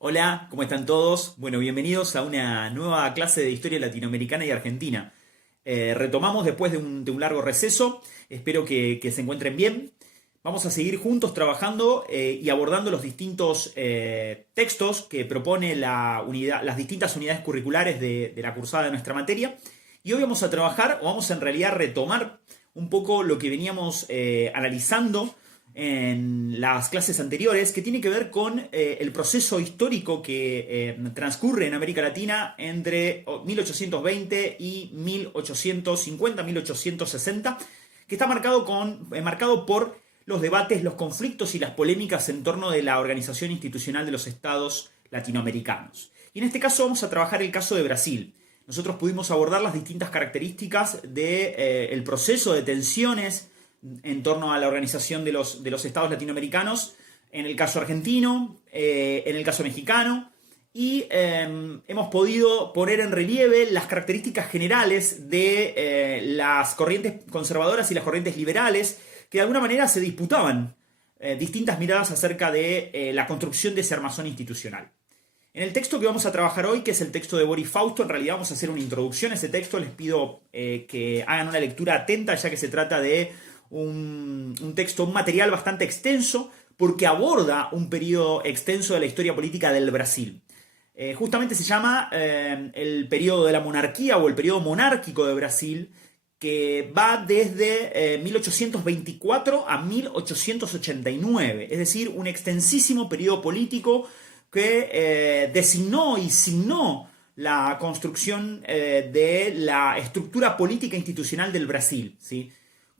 Hola, ¿cómo están todos? Bueno, bienvenidos a una nueva clase de historia latinoamericana y argentina. Retomamos después de un largo receso, espero que se encuentren bien. Vamos a seguir juntos trabajando y abordando los distintos textos que propone las distintas unidades curriculares de la cursada de nuestra materia. Y hoy vamos a trabajar, o vamos a en realidad retomar un poco lo que veníamos analizando en las clases anteriores, que tiene que ver con el proceso histórico que transcurre en América Latina entre 1820 y 1850, 1860, que está marcado por los debates, los conflictos y las polémicas en torno de la organización institucional de los estados latinoamericanos. Y en este caso vamos a trabajar el caso de Brasil. Nosotros pudimos abordar las distintas características del proceso de tensiones en torno a la organización de los estados latinoamericanos, en el caso argentino, en el caso mexicano, y hemos podido poner en relieve las características generales de las corrientes conservadoras y las corrientes liberales, que de alguna manera se disputaban distintas miradas acerca de la construcción de ese armazón institucional. En el texto que vamos a trabajar hoy, que es el texto de Boris Fausto, en realidad vamos a hacer una introducción a ese texto. Les pido que hagan una lectura atenta, ya que se trata de un texto, un material bastante extenso, porque aborda un periodo extenso de la historia política del Brasil. Justamente se llama el periodo de la monarquía o el periodo monárquico de Brasil, que va desde 1824 a 1889, es decir, un extensísimo periodo político que designó y signó la construcción de la estructura política institucional del Brasil, ¿sí?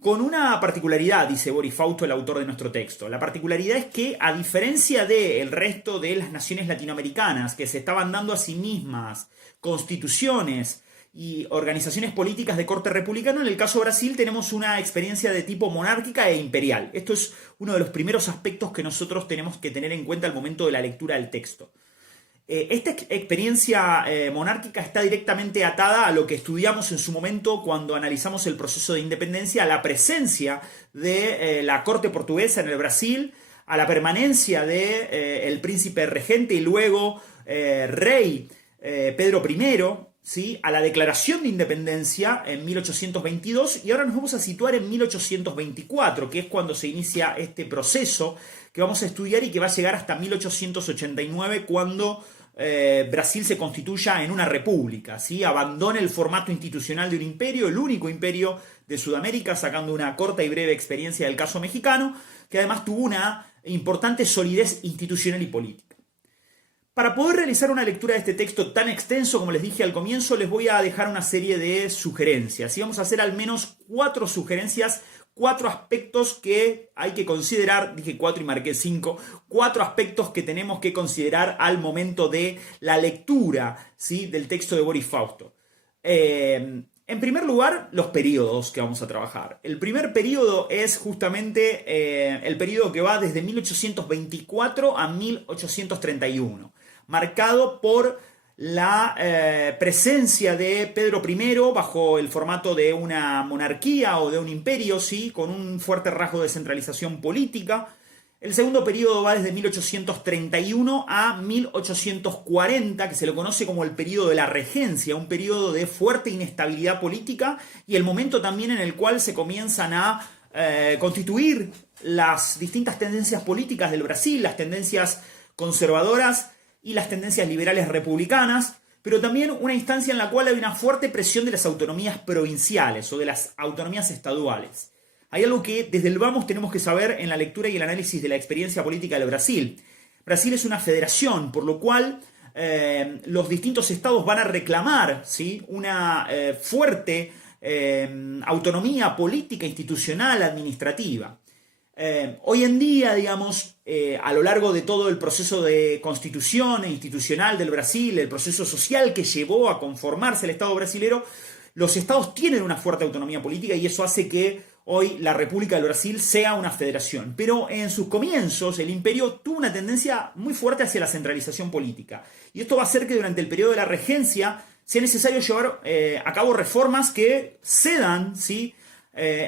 Con una particularidad, dice Boris Fausto, el autor de nuestro texto. La particularidad es que, a diferencia del resto de las naciones latinoamericanas, que se estaban dando a sí mismas constituciones y organizaciones políticas de corte republicano, en el caso de Brasil tenemos una experiencia de tipo monárquica e imperial. Esto es uno de los primeros aspectos que nosotros tenemos que tener en cuenta al momento de la lectura del texto. Esta experiencia monárquica está directamente atada a lo que estudiamos en su momento cuando analizamos el proceso de independencia, a la presencia de la corte portuguesa en el Brasil, a la permanencia del príncipe regente y luego rey Pedro I, ¿sí? A la declaración de independencia en 1822, y ahora nos vamos a situar en 1824, que es cuando se inicia este proceso que vamos a estudiar y que va a llegar hasta 1889, cuando Brasil se constituya en una república, ¿sí? Abandona el formato institucional de un imperio, el único imperio de Sudamérica, sacando una corta y breve experiencia del caso mexicano, que además tuvo una importante solidez institucional y política. Para poder realizar una lectura de este texto tan extenso, como les dije al comienzo, les voy a dejar una serie de sugerencias. Y vamos a hacer al menos 4 sugerencias, 4 aspectos que hay que considerar. Dije 4 y marqué 5. 4 aspectos que tenemos que considerar al momento de la lectura, ¿sí?, del texto de Boris Fausto. En primer lugar, los periodos que vamos a trabajar. El primer periodo es justamente el periodo que va desde 1824 a 1831. Marcado por la presencia de Pedro I bajo el formato de una monarquía o de un imperio, ¿sí?, con un fuerte rasgo de centralización política. El segundo periodo va desde 1831 a 1840, que se lo conoce como el periodo de la regencia, un periodo de fuerte inestabilidad política y el momento también en el cual se comienzan a constituir las distintas tendencias políticas del Brasil, las tendencias conservadoras y las tendencias liberales republicanas, pero también una instancia en la cual hay una fuerte presión de las autonomías provinciales o de las autonomías estaduales. Hay algo que desde el vamos tenemos que saber en la lectura y el análisis de la experiencia política del Brasil. Brasil es una federación, por lo cual los distintos estados van a reclamar, ¿sí?, una fuerte autonomía política, institucional, administrativa. Hoy en día, digamos, a lo largo de todo el proceso de constitución e institucional del Brasil, el proceso social que llevó a conformarse el Estado brasilero, los estados tienen una fuerte autonomía política y eso hace que hoy la República del Brasil sea una federación. Pero en sus comienzos el imperio tuvo una tendencia muy fuerte hacia la centralización política. Y esto va a hacer que durante el periodo de la regencia sea necesario llevar a cabo reformas que cedan, ¿sí?,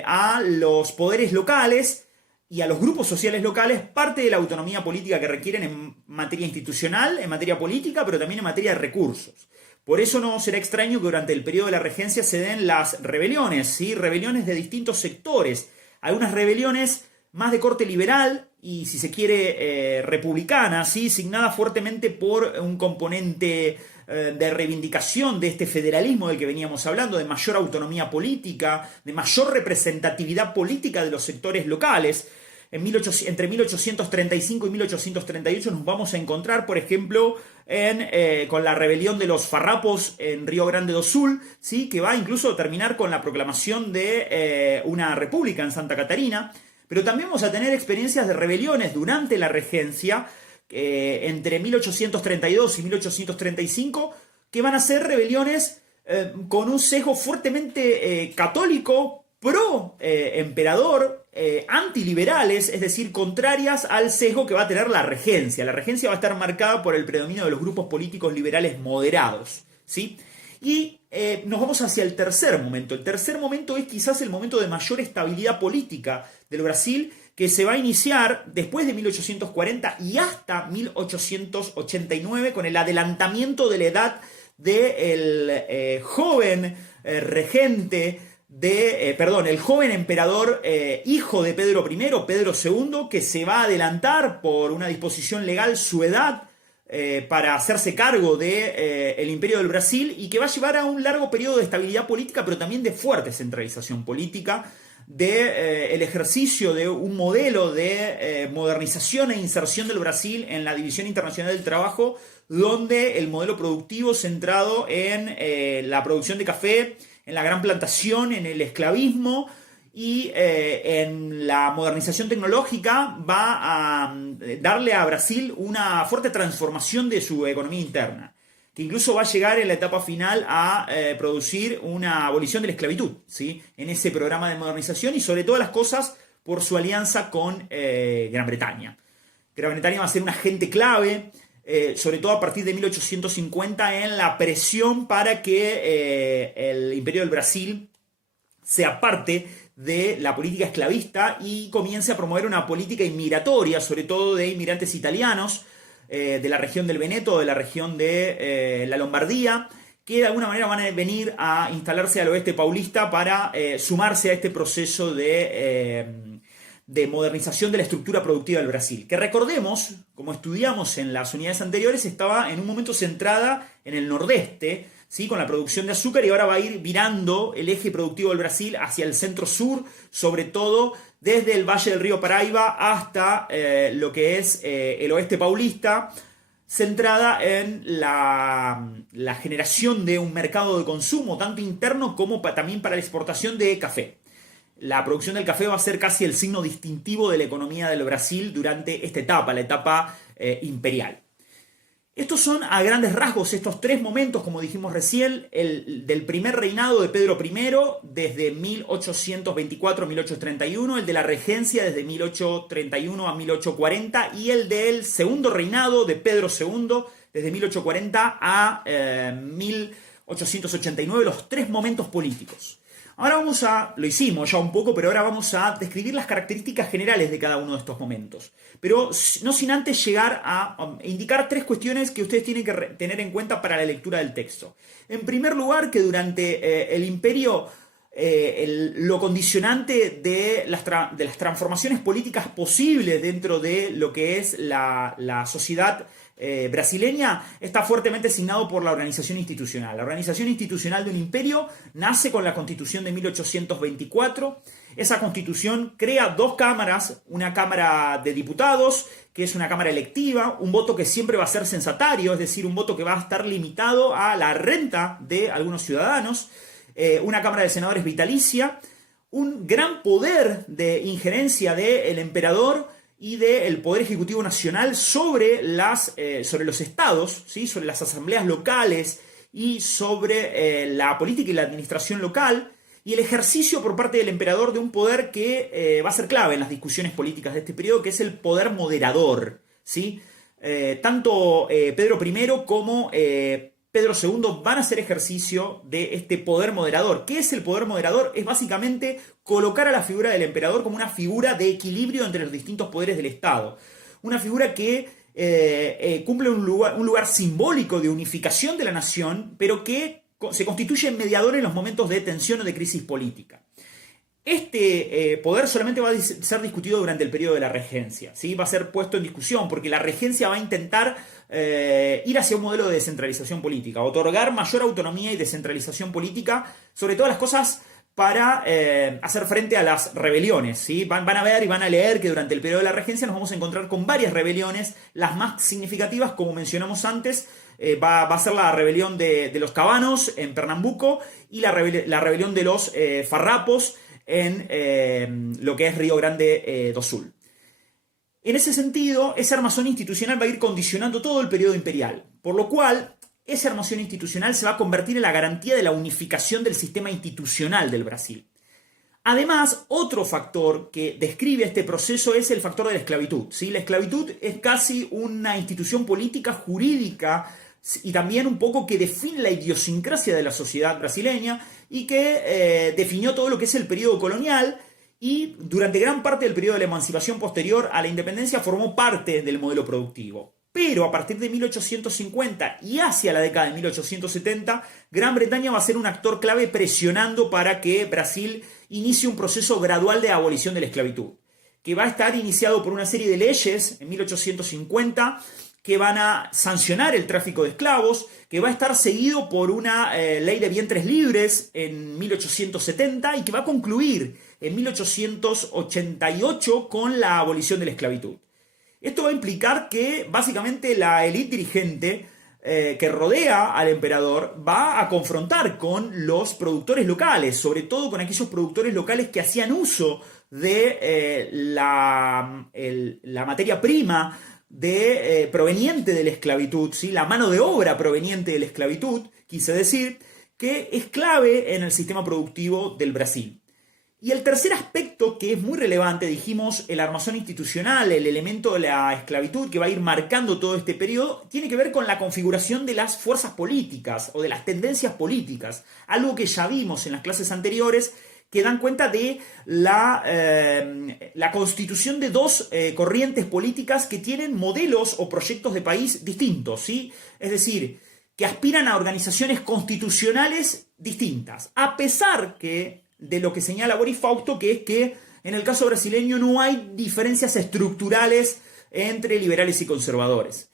a los poderes locales, y a los grupos sociales locales parte de la autonomía política que requieren en materia institucional, en materia política, pero también en materia de recursos. Por eso no será extraño que durante el periodo de la regencia se den las rebeliones, ¿sí? Rebeliones de distintos sectores. Algunas rebeliones más de corte liberal y, si se quiere, republicana, ¿sí? Signadas fuertemente por un componente de reivindicación de este federalismo del que veníamos hablando, de mayor autonomía política, de mayor representatividad política de los sectores locales. Entre 1835 y 1838 nos vamos a encontrar, por ejemplo, con la rebelión de los farrapos en Río Grande do Sul, ¿sí? Que va incluso a terminar con la proclamación de una república en Santa Catarina. Pero también vamos a tener experiencias de rebeliones durante la regencia, entre 1832 y 1835, que van a ser rebeliones con un sesgo fuertemente católico, pro emperador, antiliberales, es decir, contrarias al sesgo que va a tener la regencia. La regencia va a estar marcada por el predominio de los grupos políticos liberales moderados, ¿sí? Y nos vamos hacia el tercer momento. El tercer momento es quizás el momento de mayor estabilidad política del Brasil, que se va a iniciar después de 1840 y hasta 1889 con el adelantamiento de la edad del joven regente el joven emperador hijo de Pedro I, Pedro II, que se va a adelantar por una disposición legal su edad para hacerse cargo del Imperio del Brasil, y que va a llevar a un largo periodo de estabilidad política, pero también de fuerte centralización política, el ejercicio de un modelo de modernización e inserción del Brasil en la División Internacional del Trabajo, donde el modelo productivo centrado en la producción de café, en la gran plantación, en el esclavismo y en la modernización tecnológica, va a darle a Brasil una fuerte transformación de su economía interna, que incluso va a llegar en la etapa final a producir una abolición de la esclavitud, ¿sí? En ese programa de modernización, y sobre todas las cosas por su alianza con Gran Bretaña. Gran Bretaña va a ser un agente clave, sobre todo a partir de 1850, en la presión para que el Imperio del Brasil sea parte de la política esclavista y comience a promover una política inmigratoria, sobre todo de inmigrantes italianos, de la región del Veneto, de la región de la Lombardía, que de alguna manera van a venir a instalarse al oeste paulista para sumarse a este proceso de modernización de la estructura productiva del Brasil, que, recordemos, como estudiamos en las unidades anteriores, estaba en un momento centrada en el nordeste, ¿sí? Con la producción de azúcar, y ahora va a ir virando el eje productivo del Brasil hacia el centro-sur, sobre todo desde el valle del río Paraíba hasta lo que es el oeste paulista, centrada en la generación de un mercado de consumo, tanto interno como también para la exportación de café. La producción del café va a ser casi el signo distintivo de la economía del Brasil durante esta etapa, la etapa imperial. Estos son, a grandes rasgos, estos tres momentos, como dijimos recién: el del primer reinado de Pedro I desde 1824 a 1831, el de la regencia desde 1831 a 1840 y el del segundo reinado de Pedro II desde 1840 a 1889, los tres momentos políticos. Ahora lo hicimos ya un poco, pero ahora vamos a describir las características generales de cada uno de estos momentos. Pero no sin antes llegar a indicar tres cuestiones que ustedes tienen que tener en cuenta para la lectura del texto. En primer lugar, que durante el imperio, lo condicionante de las transformaciones políticas posibles dentro de lo que es la sociedad brasileña está fuertemente asignado por la organización institucional. La organización institucional de un imperio nace con la Constitución de 1824. Esa Constitución crea dos cámaras: una Cámara de Diputados, que es una cámara electiva, un voto que siempre va a ser censatario, es decir, un voto que va a estar limitado a la renta de algunos ciudadanos, una Cámara de Senadores vitalicia, un gran poder de injerencia del emperador y del Poder Ejecutivo Nacional sobre los estados, ¿sí? Sobre las asambleas locales y sobre la política y la administración local, y el ejercicio por parte del emperador de un poder que va a ser clave en las discusiones políticas de este periodo, que es el poder moderador, ¿sí? Tanto Pedro I como Pedro II van a hacer ejercicio de este poder moderador. ¿Qué es el poder moderador? Es básicamente colocar a la figura del emperador como una figura de equilibrio entre los distintos poderes del Estado. Una figura que cumple un lugar simbólico de unificación de la nación, pero que se constituye en mediador en los momentos de tensión o de crisis política. Este poder solamente va a ser discutido durante el periodo de la regencia, ¿sí? Va a ser puesto en discusión porque la regencia va a intentar ir hacia un modelo de descentralización política, otorgar mayor autonomía y descentralización política sobre todas las cosas para hacer frente a las rebeliones, ¿sí? Van a ver y van a leer que durante el periodo de la regencia nos vamos a encontrar con varias rebeliones, las más significativas, como mencionamos antes, va a ser la rebelión de los cabanos en Pernambuco y la rebelión de los farrapos en lo que es Río Grande do Sul. En ese sentido, esa armazón institucional va a ir condicionando todo el periodo imperial, por lo cual esa armazón institucional se va a convertir en la garantía de la unificación del sistema institucional del Brasil. Además, otro factor que describe este proceso es el factor de la esclavitud, ¿sí? La esclavitud es casi una institución política, jurídica, y también un poco que define la idiosincrasia de la sociedad brasileña y que definió todo lo que es el periodo colonial y durante gran parte del periodo de la emancipación posterior a la independencia formó parte del modelo productivo. Pero a partir de 1850 y hacia la década de 1870, Gran Bretaña va a ser un actor clave presionando para que Brasil inicie un proceso gradual de abolición de la esclavitud, que va a estar iniciado por una serie de leyes en 1850 que van a sancionar el tráfico de esclavos, que va a estar seguido por una ley de vientres libres en 1870 y que va a concluir en 1888 con la abolición de la esclavitud. Esto va a implicar que básicamente la élite dirigente que rodea al emperador va a confrontar con los productores locales, sobre todo con aquellos productores locales que hacían uso de la materia prima proveniente de la esclavitud, ¿sí? La mano de obra proveniente de la esclavitud, quise decir, que es clave en el sistema productivo del Brasil. Y el tercer aspecto que es muy relevante, dijimos, el armazón institucional, el elemento de la esclavitud que va a ir marcando todo este periodo, tiene que ver con la configuración de las fuerzas políticas o de las tendencias políticas, algo que ya vimos en las clases anteriores, que dan cuenta de la constitución de dos corrientes políticas que tienen modelos o proyectos de país distintos, ¿sí? Es decir, que aspiran a organizaciones constitucionales distintas, a pesar de lo que señala Boris Fausto, que es que en el caso brasileño no hay diferencias estructurales entre liberales y conservadores.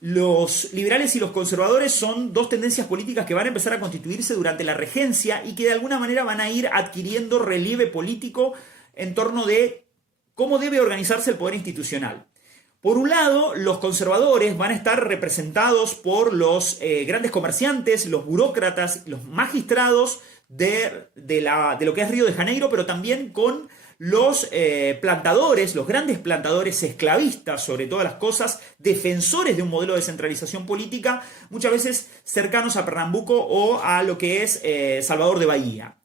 Los liberales y los conservadores son dos tendencias políticas que van a empezar a constituirse durante la regencia y que de alguna manera van a ir adquiriendo relieve político en torno de cómo debe organizarse el poder institucional. Por un lado, los conservadores van a estar representados por los grandes comerciantes, los burócratas, los magistrados de lo que es Río de Janeiro, pero también con los plantadores, los grandes plantadores esclavistas, sobre todas las cosas, defensores de un modelo de centralización política, muchas veces cercanos a Pernambuco o a lo que es Salvador de Bahía.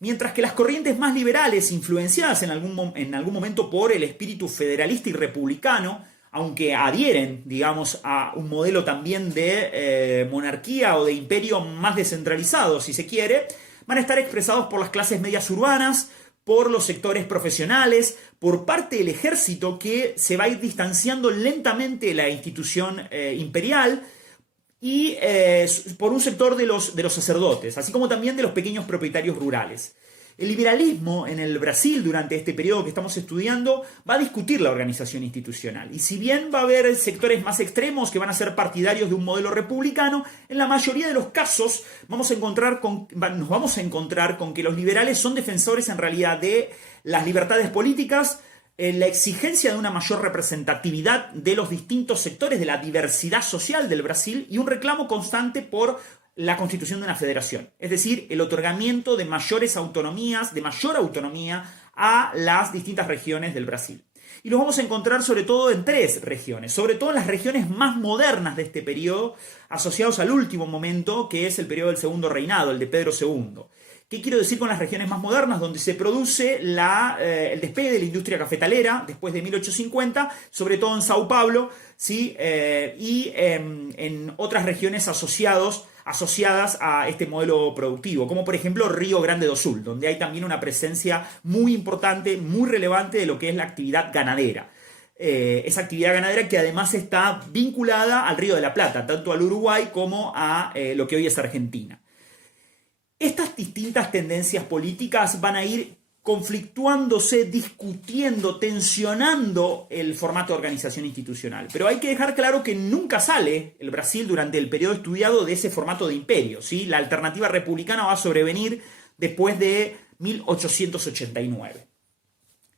Mientras que las corrientes más liberales, influenciadas en algún momento por el espíritu federalista y republicano, aunque adhieren, digamos, a un modelo también de monarquía o de imperio más descentralizado, si se quiere, van a estar expresados por las clases medias urbanas, por los sectores profesionales, por parte del ejército que se va a ir distanciando lentamente de la institución imperial y por un sector de los sacerdotes, así como también de los pequeños propietarios rurales. El liberalismo en el Brasil durante este periodo que estamos estudiando va a discutir la organización institucional y si bien va a haber sectores más extremos que van a ser partidarios de un modelo republicano, en la mayoría de los casos nos vamos a encontrar con que los liberales son defensores en realidad de las libertades políticas, la exigencia de una mayor representatividad de los distintos sectores de la diversidad social del Brasil y un reclamo constante por la constitución de una federación, es decir, el otorgamiento de mayor autonomía a las distintas regiones del Brasil. Y los vamos a encontrar sobre todo en tres regiones, sobre todo en las regiones más modernas de este periodo, asociados al último momento, que es el periodo del segundo reinado, el de Pedro II, ¿Qué quiero decir con las regiones más modernas? Donde se produce el despegue de la industria cafetalera después de 1850, sobre todo en Sao Paulo, ¿sí? Y en otras regiones asociadas a este modelo productivo, como por ejemplo Río Grande do Sul, donde hay también una presencia muy importante, muy relevante de lo que es la actividad ganadera. Esa actividad ganadera que además está vinculada al Río de la Plata, tanto al Uruguay como a lo que hoy es Argentina. Estas distintas tendencias políticas van a ir conflictuándose, discutiendo, tensionando el formato de organización institucional. Pero hay que dejar claro que nunca sale el Brasil durante el periodo estudiado de ese formato de imperio, ¿sí? La alternativa republicana va a sobrevenir después de 1889.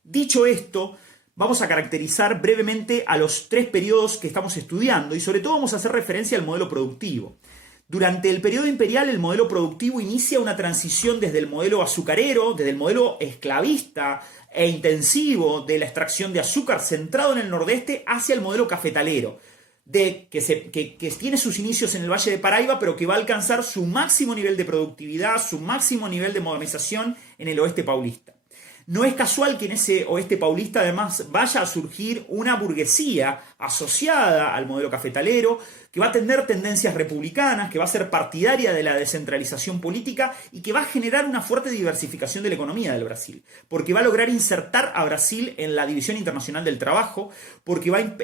Dicho esto, vamos a caracterizar brevemente a los tres periodos que estamos estudiando y sobre todo vamos a hacer referencia al modelo productivo. Durante el periodo imperial, el modelo productivo inicia una transición desde el modelo azucarero, desde el modelo esclavista e intensivo de la extracción de azúcar centrado en el nordeste hacia el modelo cafetalero, que tiene sus inicios en el Valle de Paraíba, pero que va a alcanzar su máximo nivel de productividad, su máximo nivel de modernización en el oeste paulista. No es casual que en ese oeste paulista además vaya a surgir una burguesía asociada al modelo cafetalero, que va a tener tendencias republicanas, que va a ser partidaria de la descentralización política y que va a generar una fuerte diversificación de la economía del Brasil, porque va a lograr insertar a Brasil en la División Internacional del Trabajo, porque va a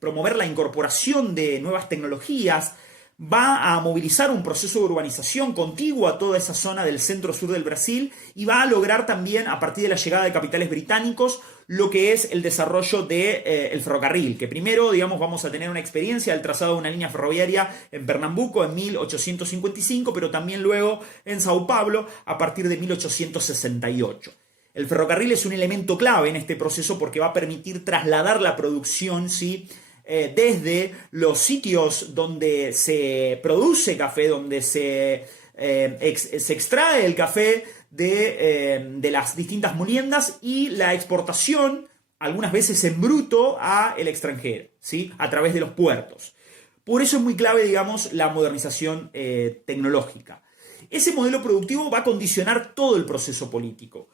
promover la incorporación de nuevas tecnologías, va a movilizar un proceso de urbanización contiguo a toda esa zona del centro-sur del Brasil y va a lograr también, a partir de la llegada de capitales británicos, lo que es el desarrollo del ferrocarril, que primero, digamos, vamos a tener una experiencia del trazado de una línea ferroviaria en Pernambuco en 1855, pero también luego en Sao Paulo a partir de 1868. El ferrocarril es un elemento clave en este proceso porque va a permitir trasladar la producción, ¿sí?, desde los sitios donde se produce café, donde se extrae el café de las distintas moliendas y la exportación, algunas veces en bruto, a el extranjero, ¿sí?, a través de los puertos. Por eso es muy clave, digamos, la modernización tecnológica. Ese modelo productivo va a condicionar todo el proceso político.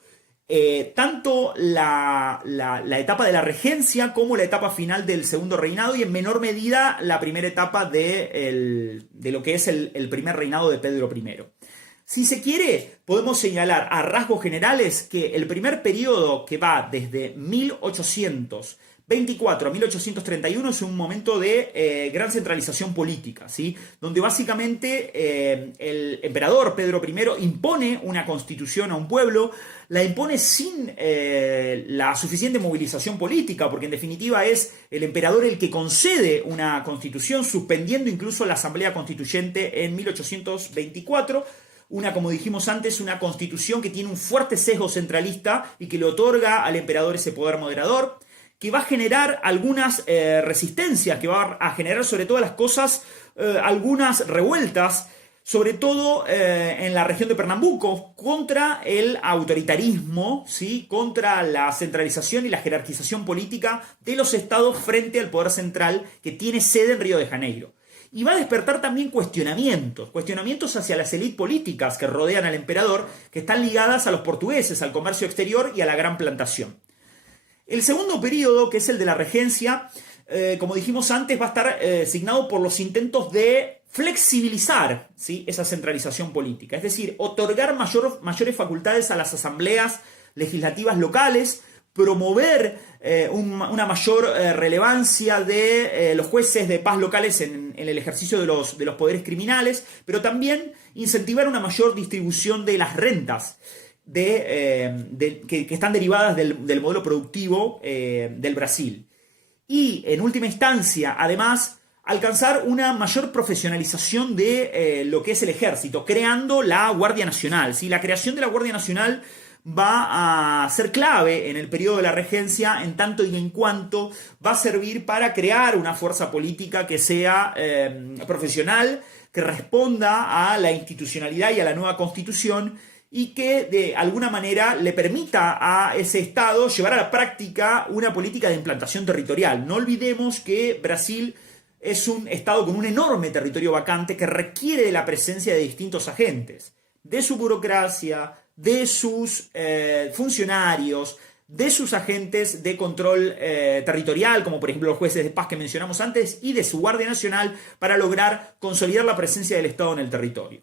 Tanto la etapa de la regencia como la etapa final del segundo reinado y en menor medida la primera etapa de lo que es el primer reinado de Pedro I. Si se quiere, podemos señalar a rasgos generales que el primer periodo, que va desde 1824 a 1831, es un momento de gran centralización política, ¿sí?, donde básicamente el emperador Pedro I impone una constitución a un pueblo, la impone sin la suficiente movilización política, porque en definitiva es el emperador el que concede una constitución, suspendiendo incluso la Asamblea Constituyente en 1824, como dijimos antes, una constitución que tiene un fuerte sesgo centralista y que le otorga al emperador ese poder moderador, que va a generar algunas resistencias, que va a generar sobre todas las cosas algunas revueltas, sobre todo en la región de Pernambuco, contra el autoritarismo, ¿sí?, contra la centralización y la jerarquización política de los estados frente al poder central que tiene sede en Río de Janeiro. Y va a despertar también cuestionamientos hacia las élites políticas que rodean al emperador, que están ligadas a los portugueses, al comercio exterior y a la gran plantación. El segundo periodo, que es el de la regencia, como dijimos antes, va a estar signado por los intentos de flexibilizar, ¿sí?, esa centralización política, es decir, otorgar mayores facultades a las asambleas legislativas locales, promover una mayor relevancia de los jueces de paz locales en el ejercicio de los poderes criminales, pero también incentivar una mayor distribución de las rentas que están derivadas del modelo productivo del Brasil. Y, en última instancia, además, alcanzar una mayor profesionalización de lo que es el ejército, creando la Guardia Nacional, ¿sí? La creación de la Guardia Nacional va a ser clave en el periodo de la regencia, en tanto y en cuanto va a servir para crear una fuerza política que sea profesional, que responda a la institucionalidad y a la nueva constitución, y que de alguna manera le permita a ese Estado llevar a la práctica una política de implantación territorial. No olvidemos que Brasil es un Estado con un enorme territorio vacante que requiere de la presencia de distintos agentes. de su burocracia, de sus funcionarios, de sus agentes de control territorial, como por ejemplo los jueces de paz que mencionamos antes, y de su Guardia Nacional para lograr consolidar la presencia del Estado en el territorio.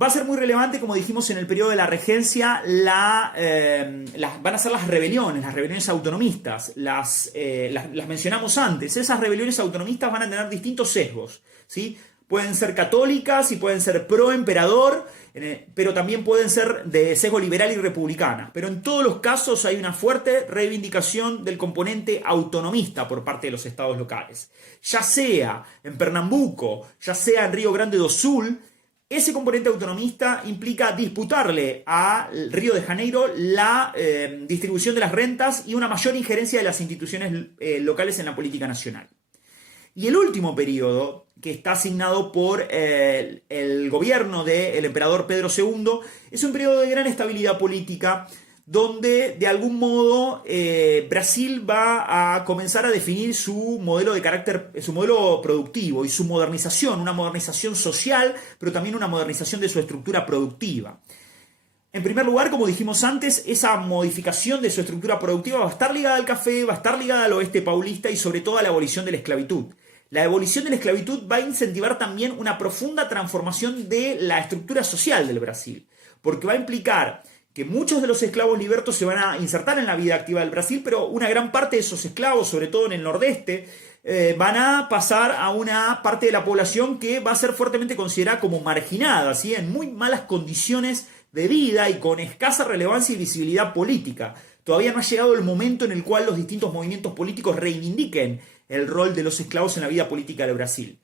Va a ser muy relevante, como dijimos, en el periodo de la regencia, van a ser las rebeliones autonomistas, las mencionamos antes. Esas rebeliones autonomistas van a tener distintos sesgos, ¿sí? Pueden ser católicas y pueden ser pro emperador, pero también pueden ser de sesgo liberal y republicana. Pero en todos los casos hay una fuerte reivindicación del componente autonomista por parte de los estados locales. Ya sea en Pernambuco, ya sea en Río Grande do Sul, ese componente autonomista implica disputarle a Río de Janeiro la distribución de las rentas y una mayor injerencia de las instituciones locales en la política nacional. Y el último periodo, que está asignado por el gobierno del emperador Pedro II, es un periodo de gran estabilidad política, donde de algún modo Brasil va a comenzar a definir su modelo de carácter, su modelo productivo y su modernización, una modernización social, pero también una modernización de su estructura productiva. En primer lugar, como dijimos antes, esa modificación de su estructura productiva va a estar ligada al café, va a estar ligada al oeste paulista y sobre todo a la abolición de la esclavitud. La abolición de la esclavitud va a incentivar también una profunda transformación de la estructura social del Brasil, porque va a implicar que muchos de los esclavos libertos se van a insertar en la vida activa del Brasil, pero una gran parte de esos esclavos, sobre todo en el nordeste, van a pasar a una parte de la población que va a ser fuertemente considerada como marginada, ¿sí? En muy malas condiciones de vida y con escasa relevancia y visibilidad política. Todavía no ha llegado el momento en el cual los distintos movimientos políticos reivindiquen el rol de los esclavos en la vida política de Brasil.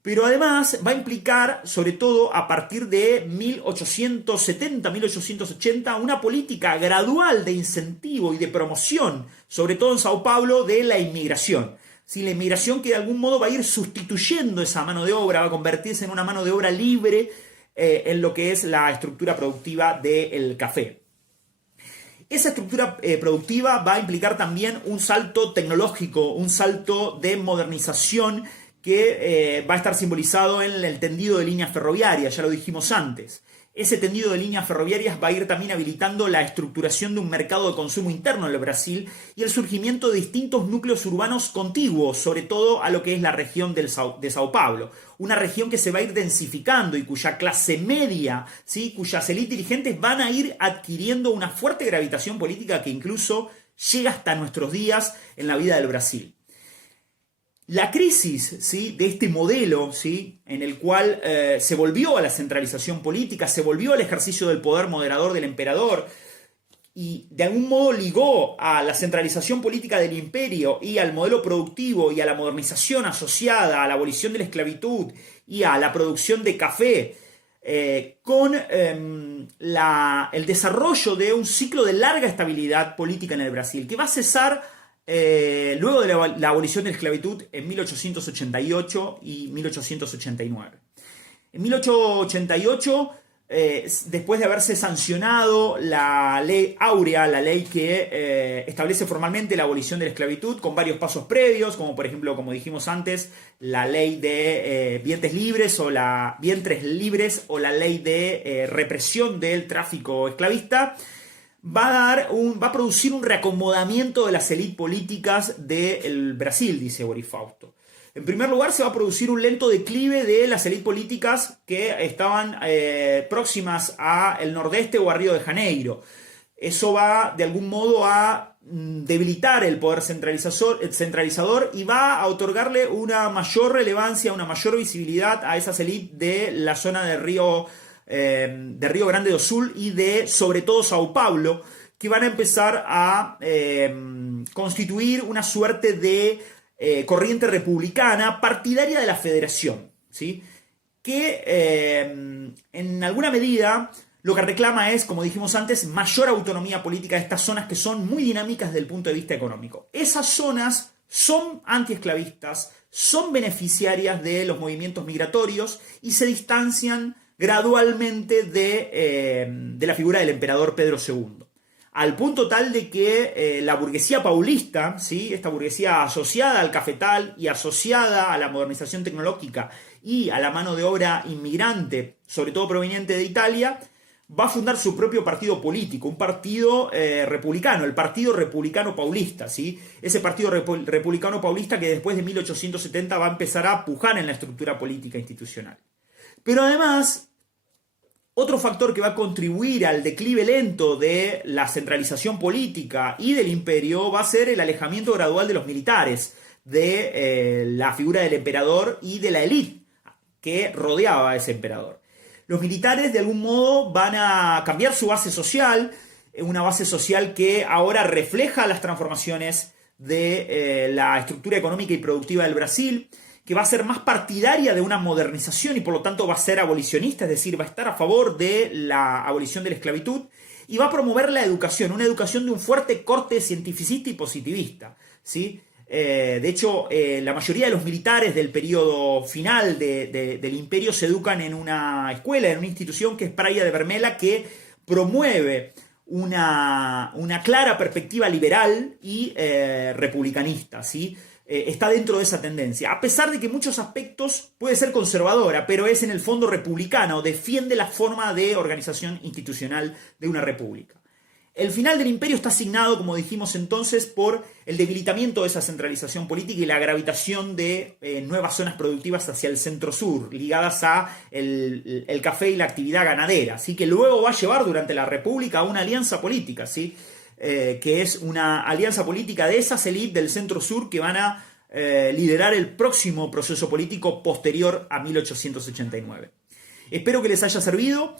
Pero además va a implicar, sobre todo a partir de 1870, 1880, una política gradual de incentivo y de promoción, sobre todo en Sao Paulo, de la inmigración. Sí, la inmigración que de algún modo va a ir sustituyendo esa mano de obra, va a convertirse en una mano de obra libre en lo que es la estructura productiva del café. Esa estructura productiva va a implicar también un salto tecnológico, un salto de modernización que va a estar simbolizado en el tendido de líneas ferroviarias, ya lo dijimos antes. Ese tendido de líneas ferroviarias va a ir también habilitando la estructuración de un mercado de consumo interno en el Brasil y el surgimiento de distintos núcleos urbanos contiguos, sobre todo a lo que es la región de Sao Paulo. Una región que se va a ir densificando y cuya clase media, ¿sí? Cuyas élites dirigentes van a ir adquiriendo una fuerte gravitación política que incluso llega hasta nuestros días en la vida del Brasil. La crisis, ¿sí?, de este modelo, ¿sí?, en el cual se volvió a la centralización política, se volvió al ejercicio del poder moderador del emperador y de algún modo ligó a la centralización política del imperio y al modelo productivo y a la modernización asociada a la abolición de la esclavitud y a la producción de café, con el desarrollo de un ciclo de larga estabilidad política en el Brasil, que va a cesar luego de la abolición de la esclavitud en 1888 y 1889. En 1888, después de haberse sancionado la ley áurea, la ley que establece formalmente la abolición de la esclavitud, con varios pasos previos, como por ejemplo, como dijimos antes, la ley de vientres libres o la ley de represión del tráfico esclavista, va a producir un reacomodamiento de las élites políticas del Brasil, dice Boris Fausto. En primer lugar, se va a producir un lento declive de las élites políticas que estaban próximas al nordeste o a Río de Janeiro. Eso va, de algún modo, a debilitar el poder centralizador y va a otorgarle una mayor relevancia, una mayor visibilidad a esas élites de la zona de Río Grande do Sul y de, sobre todo, Sao Paulo, que van a empezar a constituir una suerte de corriente republicana partidaria de la federación, ¿sí?, que en alguna medida lo que reclama es, como dijimos antes, mayor autonomía política de estas zonas que son muy dinámicas desde el punto de vista económico. Esas zonas son antiesclavistas, son beneficiarias de los movimientos migratorios y se distancian gradualmente de la figura del emperador Pedro II. al punto tal de que la burguesía paulista, ¿sí? Esta burguesía asociada al cafetal y asociada a la modernización tecnológica y a la mano de obra inmigrante, sobre todo proveniente de Italia, va a fundar su propio partido político, un partido republicano, el Partido Republicano Paulista, ¿sí? Ese Partido Republicano Paulista que después de 1870 va a empezar a pujar en la estructura política institucional. Pero además, otro factor que va a contribuir al declive lento de la centralización política y del imperio va a ser el alejamiento gradual de los militares, de la figura del emperador y de la élite que rodeaba a ese emperador. Los militares de algún modo van a cambiar su base social, una base social que ahora refleja las transformaciones de la estructura económica y productiva del Brasil, que va a ser más partidaria de una modernización y por lo tanto va a ser abolicionista, es decir, va a estar a favor de la abolición de la esclavitud y va a promover la educación, una educación de un fuerte corte cientificista y positivista, ¿sí? De hecho, la mayoría de los militares del periodo final del imperio se educan en una escuela, en una institución que es Praia de Vermella, que promueve una clara perspectiva liberal y republicanista, ¿sí? Está dentro de esa tendencia, a pesar de que en muchos aspectos puede ser conservadora, pero es en el fondo republicana o defiende la forma de organización institucional de una república. El final del imperio está asignado, como dijimos entonces, por el debilitamiento de esa centralización política y la gravitación de nuevas zonas productivas hacia el centro-sur, ligadas a el café y la actividad ganadera, ¿sí? Que luego va a llevar durante la República a una alianza política, ¿sí? Que es una alianza política de esas élites del centro-sur que van a liderar el próximo proceso político posterior a 1889. Espero que les haya servido.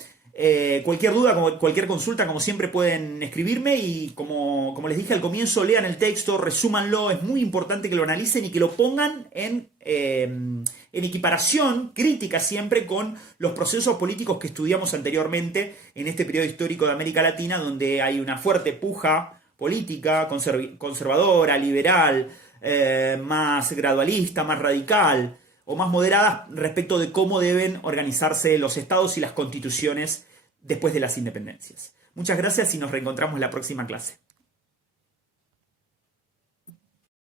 Cualquier duda, cualquier consulta, como siempre pueden escribirme y como les dije al comienzo, lean el texto, resúmanlo, es muy importante que lo analicen y que lo pongan en equiparación crítica siempre con los procesos políticos que estudiamos anteriormente en este periodo histórico de América Latina, donde hay una fuerte puja política, conservadora, liberal, más gradualista, más radical o más moderadas respecto de cómo deben organizarse los estados y las constituciones después de las independencias. Muchas gracias y nos reencontramos en la próxima clase.